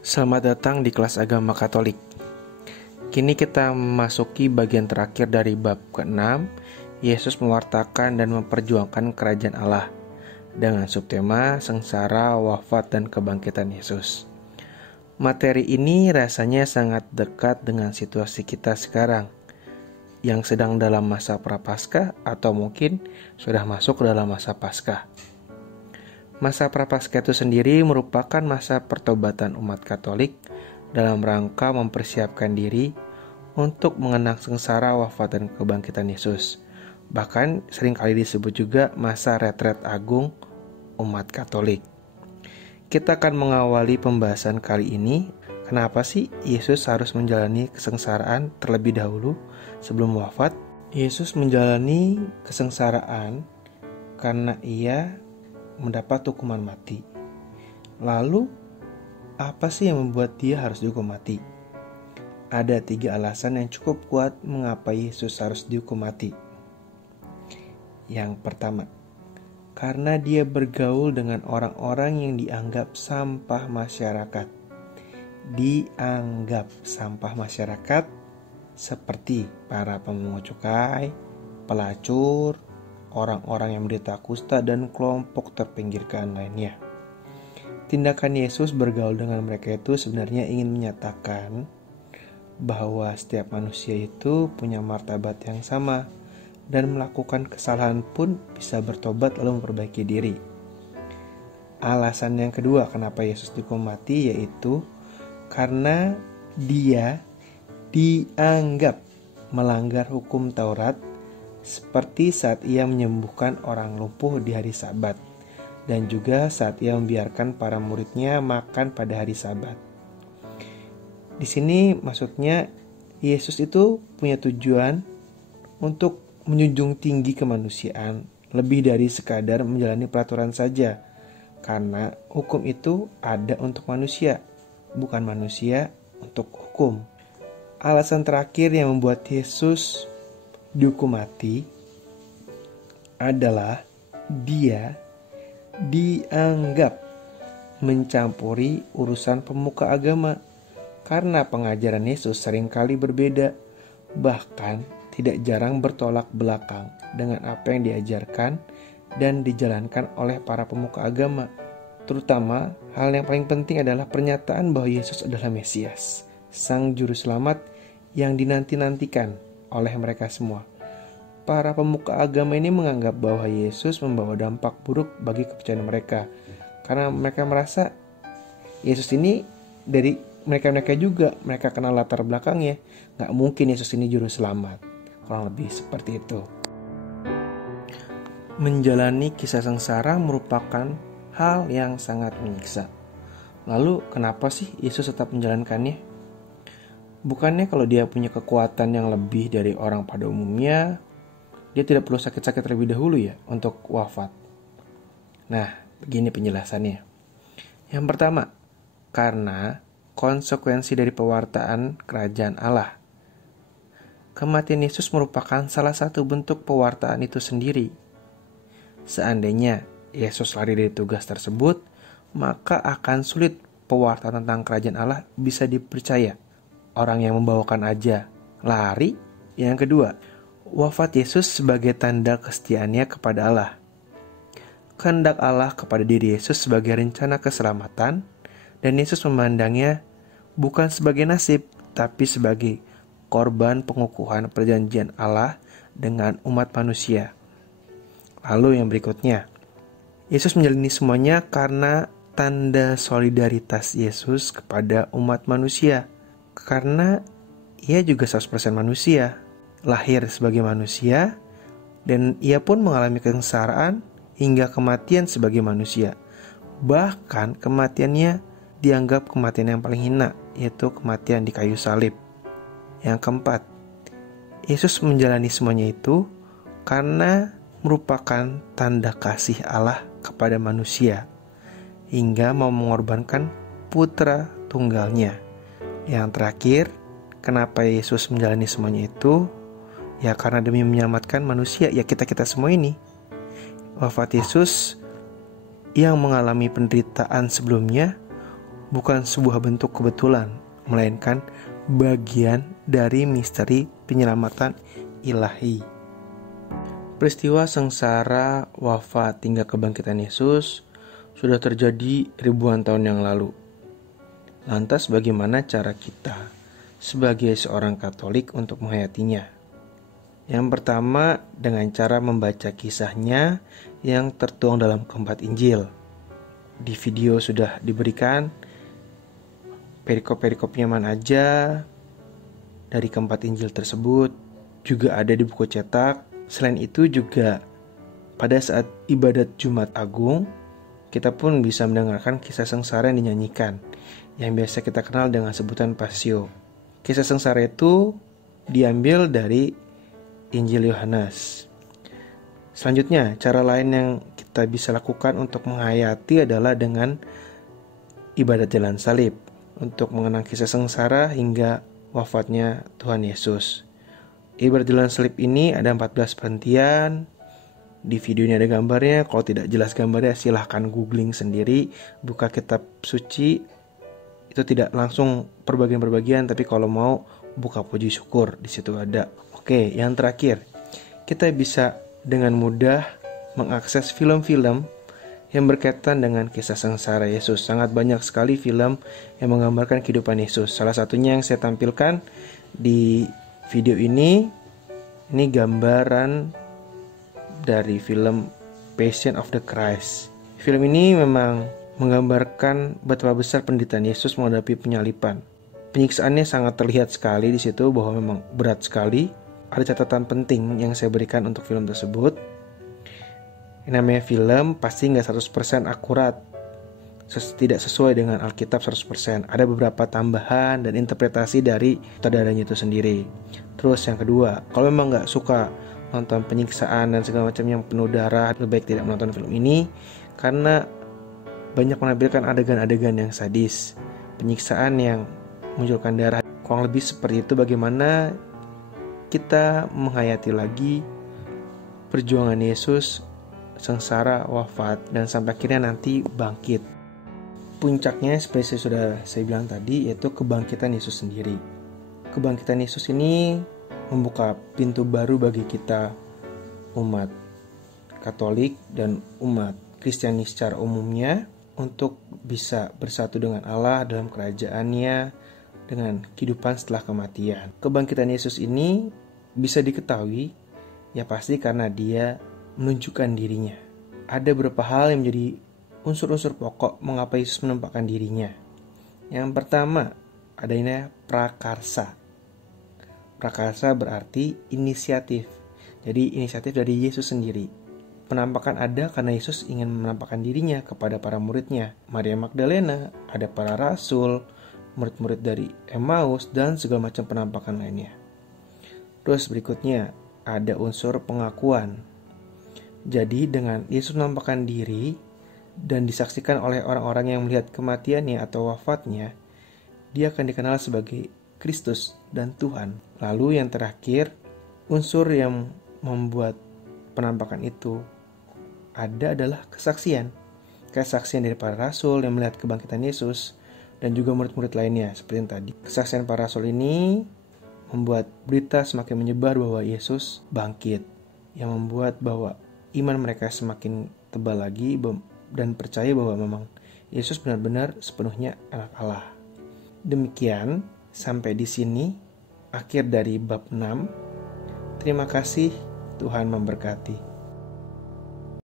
Selamat datang di kelas agama Katolik. Kini kita memasuki bagian terakhir dari bab ke-6, Yesus mewartakan dan memperjuangkan kerajaan Allah, dengan subtema sengsara, wafat, dan kebangkitan Yesus. Materi ini rasanya sangat dekat dengan situasi kita sekarang, yang sedang dalam masa Prapaskah atau mungkin sudah masuk ke dalam masa Paskah. Masa Prapaskah itu sendiri merupakan masa pertobatan umat Katolik dalam rangka mempersiapkan diri untuk mengenang sengsara, wafat, dan kebangkitan Yesus. Bahkan seringkali disebut juga masa retret agung umat Katolik. Kita akan mengawali pembahasan kali ini, kenapa sih Yesus harus menjalani kesengsaraan terlebih dahulu sebelum wafat? Yesus menjalani kesengsaraan karena ia mendapat hukuman mati. Lalu, apa sih yang membuat dia harus dihukum mati? Ada 3 alasan yang cukup kuat mengapa Yesus harus dihukum mati. Yang pertama, karena dia bergaul dengan orang-orang yang dianggap sampah masyarakat. Dianggap sampah masyarakat seperti para pemungut cukai, pelacur, orang-orang yang menderita kusta, dan kelompok terpinggirkan lainnya. Tindakan Yesus bergaul dengan mereka itu sebenarnya ingin menyatakan bahwa setiap manusia itu punya martabat yang sama dan melakukan kesalahan pun bisa bertobat lalu memperbaiki diri. Alasan yang kedua kenapa Yesus dihukum mati yaitu karena dia dianggap melanggar hukum Taurat, seperti saat ia menyembuhkan orang lumpuh di hari Sabat, dan juga saat ia membiarkan para muridnya makan pada hari Sabat. Di sini maksudnya Yesus itu punya tujuan untuk menjunjung tinggi kemanusiaan, lebih dari sekadar menjalani peraturan saja, karena hukum itu ada untuk manusia, bukan manusia untuk hukum. Alasan terakhir yang membuat Yesus dihukum mati adalah dia dianggap mencampuri urusan pemuka agama, karena pengajaran Yesus seringkali berbeda, bahkan tidak jarang bertolak belakang dengan apa yang diajarkan dan dijalankan oleh para pemuka agama. Terutama hal yang paling penting adalah pernyataan bahwa Yesus adalah Mesias, Sang Juru Selamat yang dinanti-nantikan oleh mereka semua. Para pemuka agama ini menganggap bahwa Yesus membawa dampak buruk bagi kepercayaan mereka, karena mereka merasa Yesus ini dari mereka juga, mereka kenal latar belakangnya, gak mungkin Yesus ini juru selamat. Kurang lebih seperti itu. Menjalani kisah sengsara merupakan hal yang sangat menyiksa. Lalu kenapa sih Yesus tetap menjalankannya? Bukannya kalau dia punya kekuatan yang lebih dari orang pada umumnya, dia tidak perlu sakit-sakit terlebih dahulu ya untuk wafat. Nah, begini penjelasannya. Yang pertama, karena konsekuensi dari pewartaan kerajaan Allah. Kematian Yesus merupakan salah satu bentuk pewartaan itu sendiri. Seandainya Yesus lari dari tugas tersebut, maka akan sulit pewartaan tentang kerajaan Allah bisa dipercaya. Orang yang membawakan aja lari. Yang kedua, wafat Yesus sebagai tanda kesetiaannya kepada Allah. Kehendak Allah kepada diri Yesus sebagai rencana keselamatan, dan Yesus memandangnya bukan sebagai nasib, tapi sebagai korban pengukuhan perjanjian Allah dengan umat manusia. Lalu yang berikutnya, Yesus menjalani semuanya karena tanda solidaritas Yesus kepada umat manusia. Karena ia juga 100% manusia, lahir sebagai manusia, dan ia pun mengalami kesengsaraan hingga kematian sebagai manusia. Bahkan kematiannya dianggap kematian yang paling hina, yaitu kematian di kayu salib. Yang keempat, Yesus menjalani semuanya itu karena merupakan tanda kasih Allah kepada manusia, hingga mau mengorbankan putra tunggalnya. Yang terakhir, kenapa Yesus menjalani semuanya itu? Ya karena demi menyelamatkan manusia, ya kita-kita semua ini. Wafat Yesus yang mengalami penderitaan sebelumnya bukan sebuah bentuk kebetulan, melainkan bagian dari misteri penyelamatan ilahi. Peristiwa sengsara, wafat, hingga kebangkitan Yesus sudah terjadi ribuan tahun yang lalu. Lantas bagaimana cara kita sebagai seorang Katolik untuk menghayatinya? Yang pertama, dengan cara membaca kisahnya yang tertuang dalam keempat Injil. Di video sudah diberikan perikop-perikopnya mana aja dari keempat Injil tersebut, juga ada di buku cetak. Selain itu juga pada saat ibadat Jumat Agung, kita pun bisa mendengarkan kisah sengsara yang dinyanyikan, yang biasa kita kenal dengan sebutan Pasio. Kisah sengsara itu diambil dari Injil Yohanes. Selanjutnya, cara lain yang kita bisa lakukan untuk menghayati adalah dengan ibadat jalan salib, untuk mengenang kisah sengsara hingga wafatnya Tuhan Yesus. Ibadat jalan salib ini ada 14 perhentian. Di video ini ada gambarnya. Kalau tidak jelas gambarnya, silahkan googling sendiri, buka kitab suci. Itu tidak langsung perbagian-perbagian, tapi kalau mau buka puji syukur, di situ ada. Oke, yang terakhir, kita bisa dengan mudah mengakses film-film yang berkaitan dengan kisah sengsara Yesus. Sangat banyak sekali film yang menggambarkan kehidupan Yesus. Salah satunya yang saya tampilkan di video ini gambaran dari film Passion of the Christ. Film ini memang menggambarkan betapa besar penderitaan Yesus menghadapi penyaliban. Penyiksaannya sangat terlihat sekali di situ, bahwa memang berat sekali. Ada catatan penting yang saya berikan untuk film tersebut. Yang namanya film pasti nggak 100% akurat, tidak sesuai dengan Alkitab 100%. Ada beberapa tambahan dan interpretasi dari sutradaranya itu sendiri. Terus yang kedua, kalau memang nggak suka nonton penyiksaan dan segala macam yang penuh darah, lebih baik tidak menonton film ini, karena banyak menampilkan adegan-adegan yang sadis, penyiksaan yang munculkan darah. Kurang lebih seperti itu. Bagaimana kita menghayati lagi perjuangan Yesus, sengsara, wafat, dan sampai akhirnya nanti bangkit. Puncaknya seperti sudah saya bilang tadi, yaitu kebangkitan Yesus sendiri. Kebangkitan Yesus ini membuka pintu baru bagi kita, umat Katolik dan umat Kristiani secara umumnya, untuk bisa bersatu dengan Allah dalam kerajaannya, dengan kehidupan setelah kematian. Kebangkitan Yesus ini bisa diketahui ya pasti karena dia menunjukkan dirinya. Ada beberapa hal yang menjadi unsur-unsur pokok mengapa Yesus menampakkan dirinya. Yang pertama, adanya prakarsa. Prakarsa berarti inisiatif. Jadi inisiatif dari Yesus sendiri. Penampakan ada karena Yesus ingin menampakkan dirinya kepada para muridnya. Maria Magdalena, ada para rasul, murid-murid dari Emmaus, dan segala macam penampakan lainnya. Terus berikutnya ada unsur pengakuan. Jadi dengan Yesus menampakkan diri dan disaksikan oleh orang-orang yang melihat kematiannya atau wafatnya, dia akan dikenal sebagai Kristus dan Tuhan. Lalu yang terakhir, unsur yang membuat penampakan itu ada adalah kesaksian. Kesaksian dari para rasul yang melihat kebangkitan Yesus, dan juga murid-murid lainnya seperti yang tadi. Kesaksian para rasul ini membuat berita semakin menyebar bahwa Yesus bangkit, yang membuat bahwa iman mereka semakin tebal lagi dan percaya bahwa memang Yesus benar-benar sepenuhnya anak Allah. Demikian, sampai di sini akhir dari bab 6. Terima kasih, Tuhan memberkati.